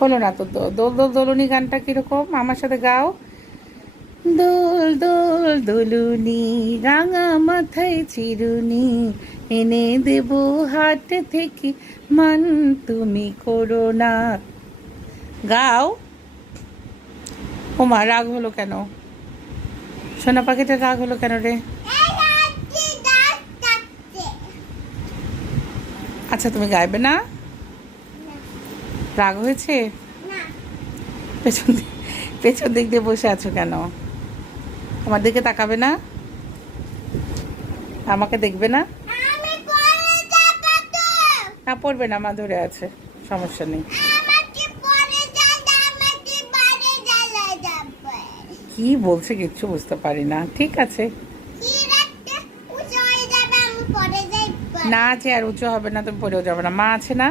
হলো না তো। দোল দোল দোলনি গানটা কিরকম আমার সাথে গাও। দোল দোল দোলনি, রাঙা মাথায় চিরুনি, এনে দেব হাট থেকে, মান তুমি করো না। গাও। ওমা, রাগ হলো কেন? সোনা পাখিটার রাগ হলো কেন রে? আচ্ছা, তুমি গাইবে না? রাগ হয়েছে? পেছন পেছন দিক দিয়ে বসে আছো কেন? আমার দিকে তাকাবে না? আমাকে দেখবে না? না, পড়বে না, মা ধরে আছে, সমস্যা নেই। কি বলছে কিচ্ছু বুঝতে পারি না। ঠিক আছে, না চেয়ার উঁচু হবে না, তুমি পড়েও যাবে না, মা আছে না।